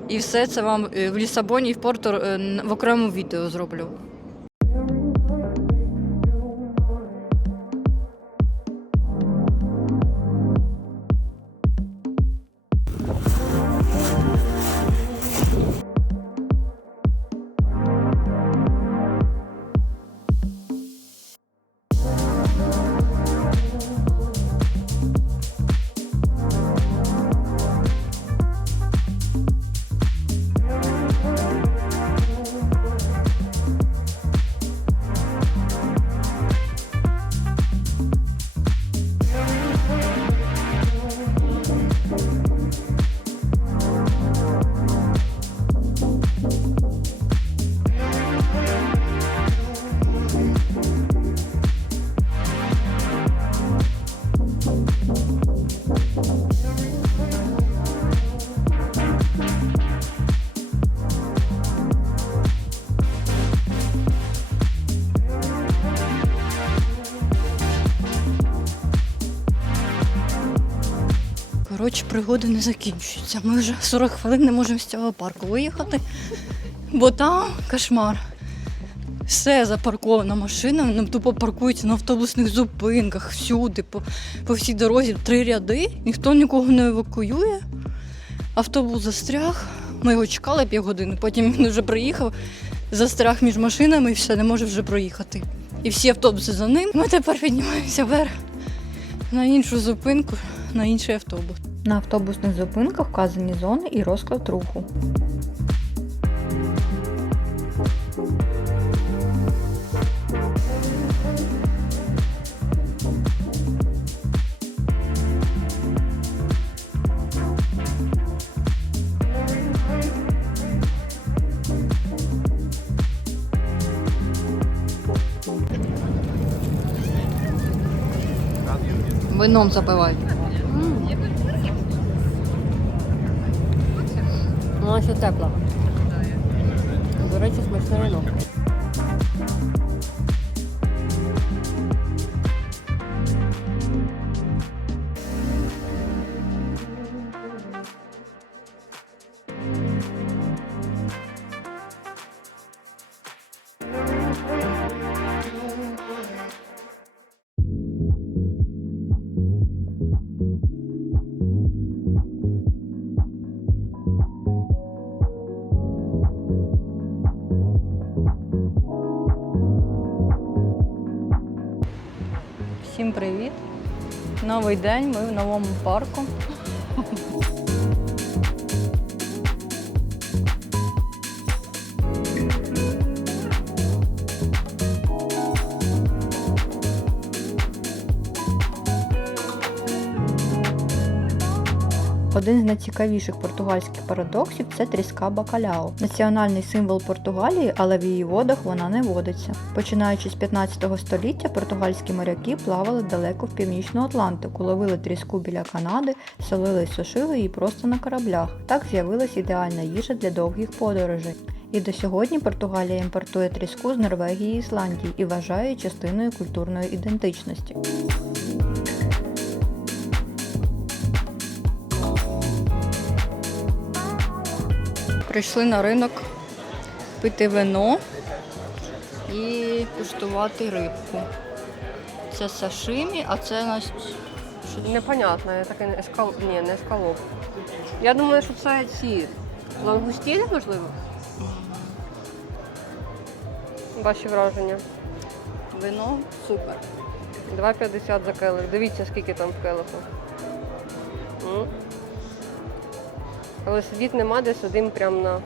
І все це вам в Лісабоні і в Порту в окремому відео зроблю. Коротше, пригоди не закінчуються. Ми вже 40 хвилин не можемо з цього парку виїхати, бо там кошмар. Все запарковано машинами, нам тупо паркуються на автобусних зупинках, всюди, по всій дорозі 3 ряди, ніхто нікого не евакуює. Автобус застряг, ми його чекали півгодини, потім він вже приїхав, застряг між машинами і все, не може вже проїхати. І всі автобуси за ним. Ми тепер піднімаємося вверх на іншу зупинку, на інший автобус. На автобусних зупинках вказані зони і розклад руху. Вином запивай. Вона ще тепла. До речі, смачне вино. Всім привіт! Новий день, ми в новому парку. Один з найцікавіших португальських парадоксів – це тріска бакаляо. Національний символ Португалії, але в її водах вона не водиться. Починаючи з 15 століття, португальські моряки плавали далеко в Північну Атлантику, ловили тріску біля Канади, солили і сушили її просто на кораблях. Так з'явилась ідеальна їжа для довгих подорожей. І до сьогодні Португалія імпортує тріску з Норвегії і Ісландії і вважає її частиною культурної ідентичності. Прийшли на ринок пити вино і куштувати рибку. Це сашимі, а це нас Непонятно, я таке Ні, не ескалоп. Я думаю, що це ці лангустіни, можливо. Ваші враження. вино супер. 2,50 за келих. Дивіться, скільки там в келиху. Але сидіти нема, де сидимо прямо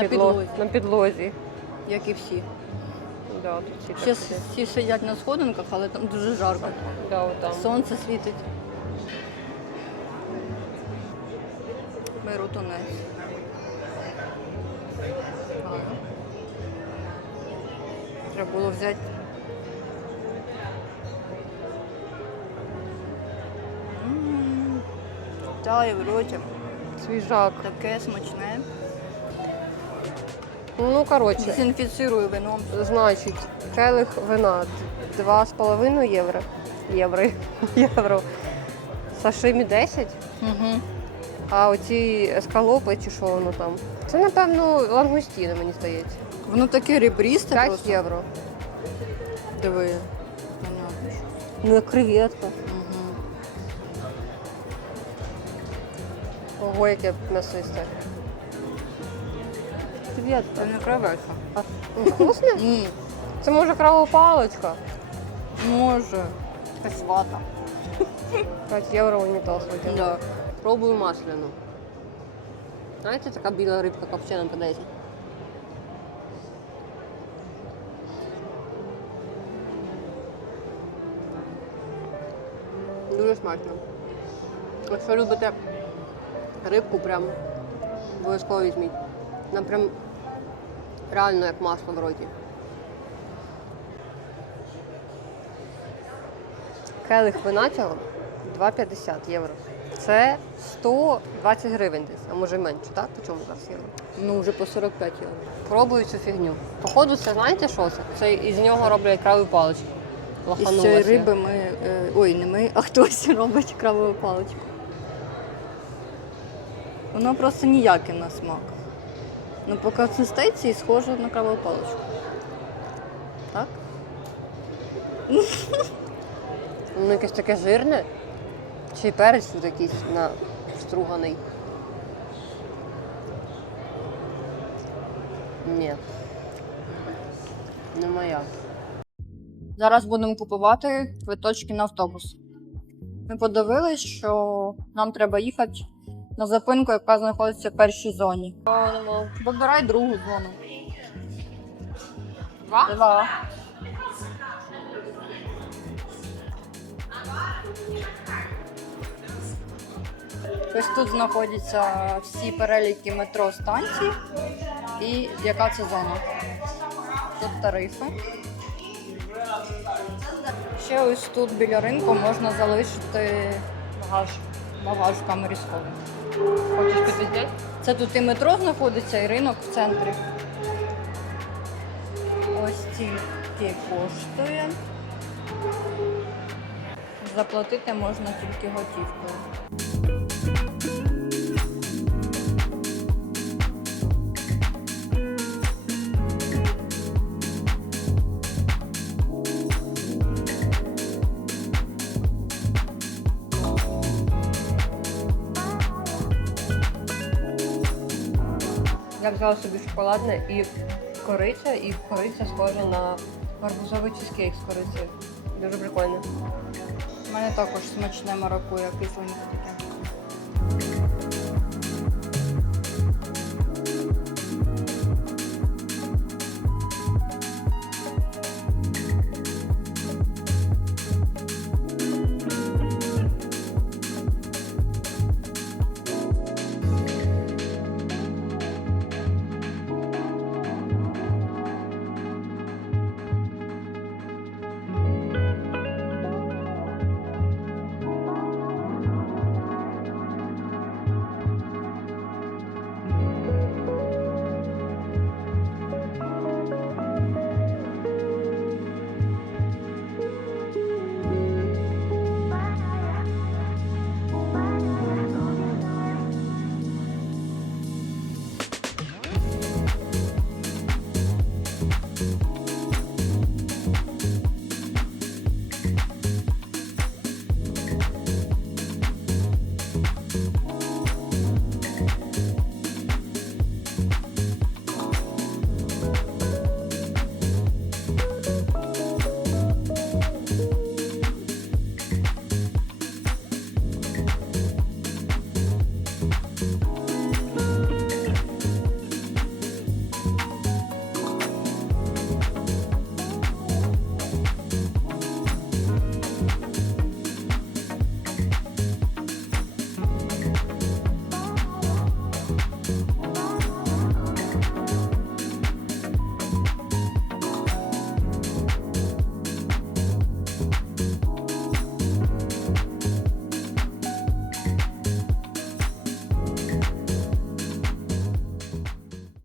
підлозі. на підлозі. Як і всі. Да, тут всі Ще так сидять. всі сидять на сходинках, але там дуже жарко. Да, отам. Сонце світить. Беру тунець. Гарно. Треба було взяти. Тає в роті. Свіжак. Таке смачне. Ну, коротше, Дезінфіцирую вином. значить, келих вина 2,5 євро. Сашимі 10, Угу. а оці ескалопи чи що воно там. Це, напевно, лангустіни, мені здається. Воно таке ребристе 5 просто. євро. Диви. Понятно. Ну, як креветка. Угу. Ого, яке м'ясисте. Креветка. Це не креветка. Вкусне? Ні. Це може крабова паличка. Може. Якась вата. 5 євро унітаз витягнув. Да. Пробую масляну. Знаєте, така біла рибка копчена подається. Дуже смачно. Якщо любите рибку, прям обов'язково візьміть. Вона прям реально як масло в роті. Келих вина цього 2,50 євро. Це 120 гривень десь, а може менше, так? По чому зараз євро? Ну, вже по 45 євро. Пробую цю фігню. Походу, це знаєте що це? Це із нього роблять крабові палички. Із Лоханулася. цієї риби ми, ой, не ми, а хтось робить крабову паличку. Воно просто ніяке на смак. Ну, по консистенції схоже на крабову паличку. Так? Воно якесь таке жирне. Чи перець тут якийсь наструганий. Ні. Не моя. Зараз будемо купувати квиточки на автобус. Ми подивились, що нам треба їхати на зупинку, яка знаходиться в першій зоні. Вибирай другу зону. Два? Ось тут знаходяться всі переліки метро станцій і яка це зона. Тут тарифи. Ще ось тут біля ринку можна залишити багаж в камері схову. Хочеш піти зняти? Це тут і метро знаходиться, і ринок в центрі. Ось тільки коштує. Заплатити можна тільки готівкою. Я взяла собі шоколадне і кориця схожа на гарбузовий чизкейк з корицею. Дуже прикольно. У мене також смачне маракуя, кисленьке таке.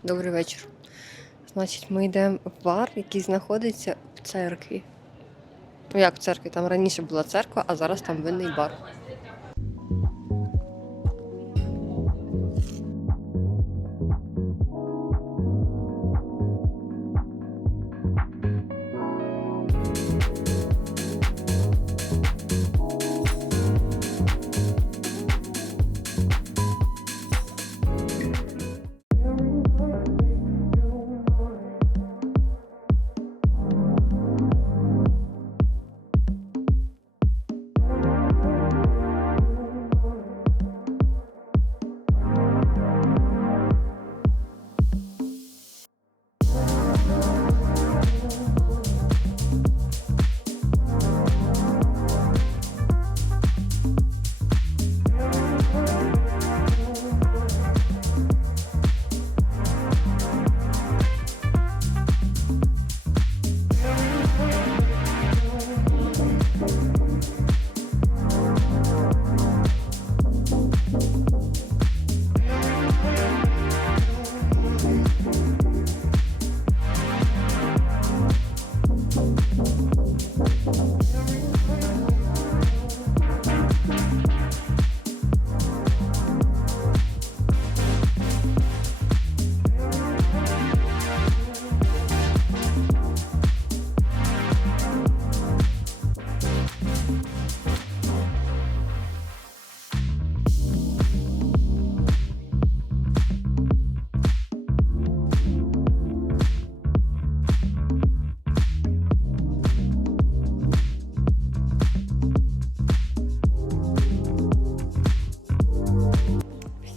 Добрий вечір. Значить, ми йдемо в бар, який знаходиться в церкві. Ну як в церкві? Там раніше була церква, а зараз там винний бар.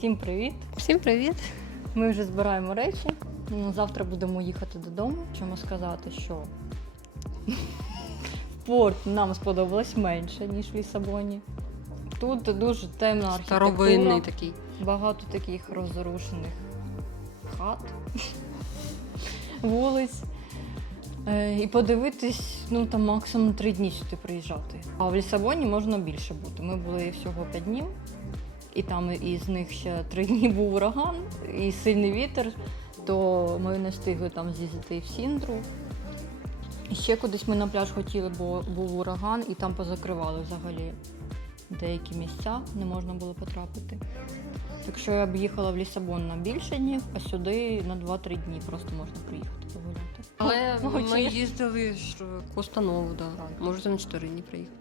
Всім привіт! Всім привіт! Ми вже збираємо речі. Завтра будемо їхати додому. Чому сказати, що порт нам сподобалось менше, ніж в Лісабоні. Тут дуже темна архітектура. Старовинний такий. Багато таких розрушених хат, вулиць. І подивитись, ну там максимум 3 дні сюди приїжджати. А в Лісабоні можна більше бути. Ми були всього 5 днів, і там із них ще 3 дні був ураган і сильний вітер, то ми не встигли там з'їздити і в Сіндру. І ще кудись ми на пляж хотіли, бо був ураган, і там позакривали взагалі деякі місця, не можна було потрапити. Так що я б їхала в Лісабон на більше днів, а сюди на 2-3 дні просто можна приїхати погуляти. Але Ну, ми чи- їздили ж в Костанову, да. Можете на 4 дні приїхати.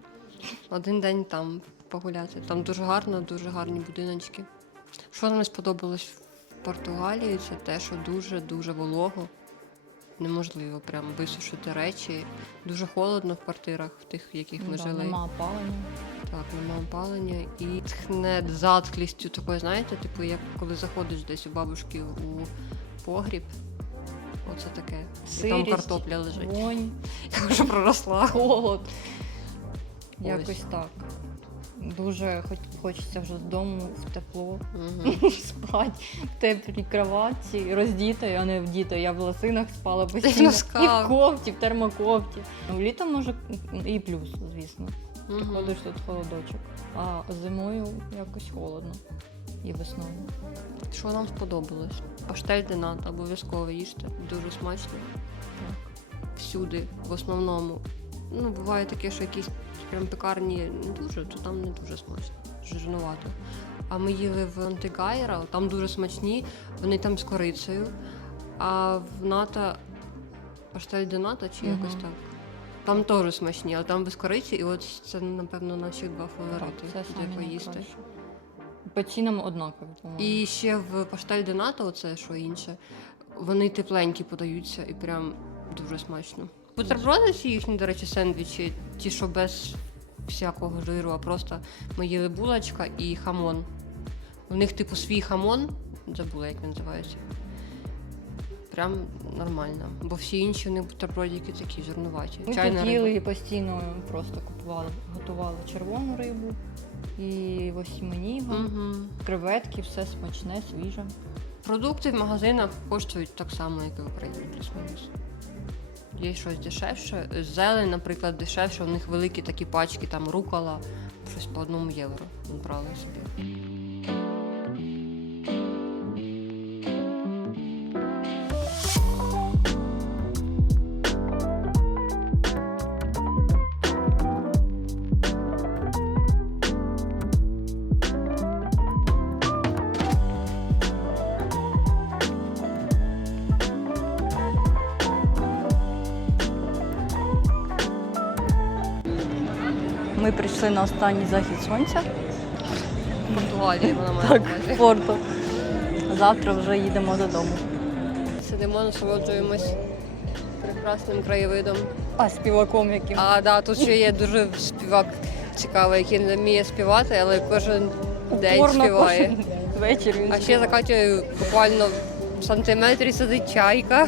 Один день там погуляти. Там дуже гарно, дуже гарні будиночки. Що нам сподобалось в Португалії, це те, що дуже-дуже волого. Неможливо прям висушити речі. Дуже холодно в квартирах, в тих, в яких ми Да, жили. нема опалення. Так, нема опалення. І тхне затхлістю такою, знаєте, типу, як коли заходиш десь у бабушки у погріб. Оце таке. І там Сирість, картопля лежить. вонь, Я вже проросла. холод. Ось. Якось так. Дуже хочеться вже додому, в тепло, Мгм. спати в теплій кроватці, роздіти, а не вдіти. Я в лосинах спала в постійно. І носках. в кофті, в термокофті. Літом може і плюс, звісно. Ти Мгм. ходиш тут холодочок. А зимою якось холодно. І весною. Що нам сподобалось? Паштель де нат, обов'язково їжте. Дуже смачно. Так. Всюди, в основному. Ну, буває таке, що якісь прям пекарні не дуже, то там не дуже смачно, жирнувато. А ми їли в Антигайра, там дуже смачні, вони там з корицею. А в ната паштель де ната чи якось Мгм. так. Там теж смачні, але там без кориці, і от це, напевно, наші 2 фаворити, Це де саме поїсти. найкраще. По цінам однакові, по-моєму. І ще в паштель де нато, оце що інше, вони тепленькі подаються і прям дуже смачно. Бутерброди ці їхні, до речі, сендвічі, ті, що без всякого жиру, а просто ми їли булочка і хамон. У них типу свій хамон, забула, як він називається. Прям нормально. Бо всі інші у них бутербродики такі жирнуваті. Ми Чайна тут їли риба. і постійно просто купували, готували червону рибу і восьминіга, Мгм. креветки, все смачне, свіже. Продукти в магазинах коштують так само, як і в Україні, плюс-мінус. Є щось дешевше. Зелень, наприклад, дешевше, у них великі такі пачки, там рукола, щось по 1 євро брали собі. Ми прийшли на останній захід сонця. В Португалії вона має Так, на в увазі. Порту. Завтра вже їдемо додому. Сидимо, насолоджуємось прекрасним краєвидом. А співаком яким? А да, тут ще є дуже співак цікавий, який не вміє співати, але кожен день Упорно співає. кожен вечір він А ще співає. за Катєю буквально в сантиметрі сидить чайка,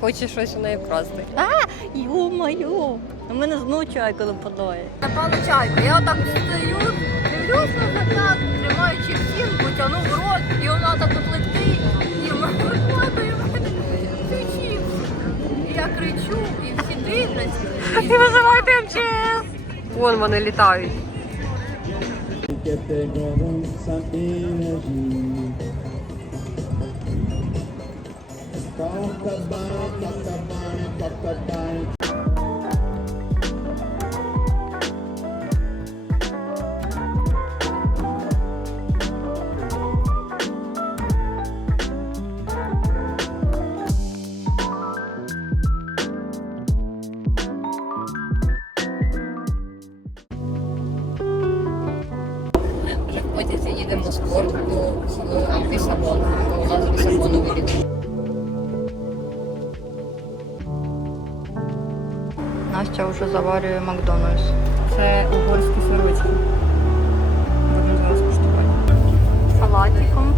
хоче щось у неї вкрасти. Ю-моє, у мене знову чайка нападає. Напала чайка. Я отак стою, дивлюсь на закат, тримаючи стінку, тягну в рот, і вона так тут летить, і виходить, і мене кричить. І я кричу, і всі дивляться. І визивайте МЧС! Вон вони літають. que pegam energia. Toca bem. Вже в потязі їдемо з порту в Лісабон. У нас з Лісабону виліт. Настя вже заварює Макдональдс. Це угорські сирочки. Будемо зараз куштувати. Салатиком.